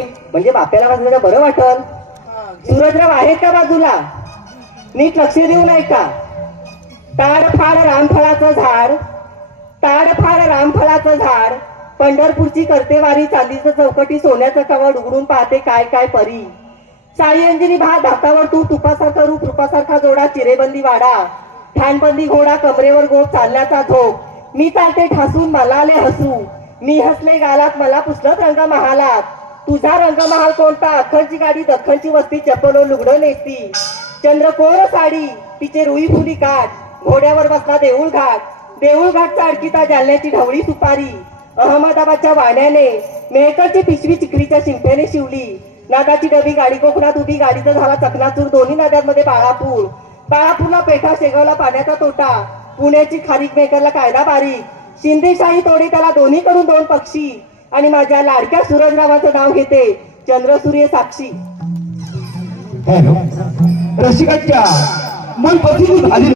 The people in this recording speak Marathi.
म्हणजे बाप्याला वाजवायला बरं वाटल. सूरजराव आहेत का बाजूला? नीट लक्ष देऊ नाही का? ताड फाड रामफळाचं झाड, ताड फाड रामफळाचं झाड, पंढरपूरची करते वारी, चांदीचं चौकटी सोन्याचं कवड उघडून पाहते काय काय परी. साई अंजनी भात भातावर तू तुपासारखा रूप रूपासारखा जोडा, चिरेबंदी वाडा, ठाणबंदी घोडा, कमरेवर गोड चालण्याचा झोप. मी चालते ठासून मला आले हसू, मी हसले गालात मला पुसलत रंग महालात. तुझा रंगमहाल कोणता? अख्खरची गाडी दख्खनची वस्ती, चप्पलो लुगडं नेसती, चंद्रकोर साडी तिचे रुई फुली काठ, घोड्यावर बसला देऊळ घाट, देऊळ घाटचा अडकिता जालन्याची ढवळी सुपारी. अहमदाबादच्या वाण्याने मेहकरची पिशवी चिखलीच्या शिंप्याने शिवली, नागाची डबी गाडी कोकणात उभी, गाडीचा झाला चकनाचूर, दोन्ही नद्यांमध्ये बाळापूर, बाळापूरला पेठा, शेगावला पाण्याचा तोटा, पुण्याची खारीक मेहकरला कायदा बारीक, शिंदेशाही तोडी त्याला दोन्हीकडून दोन पक्षी, आणि माझ्या लाडक्या सूरजरावांचं नाव घेते चंद्रसूर्य साक्षी. रसिकाच्या मन पसंत झाली.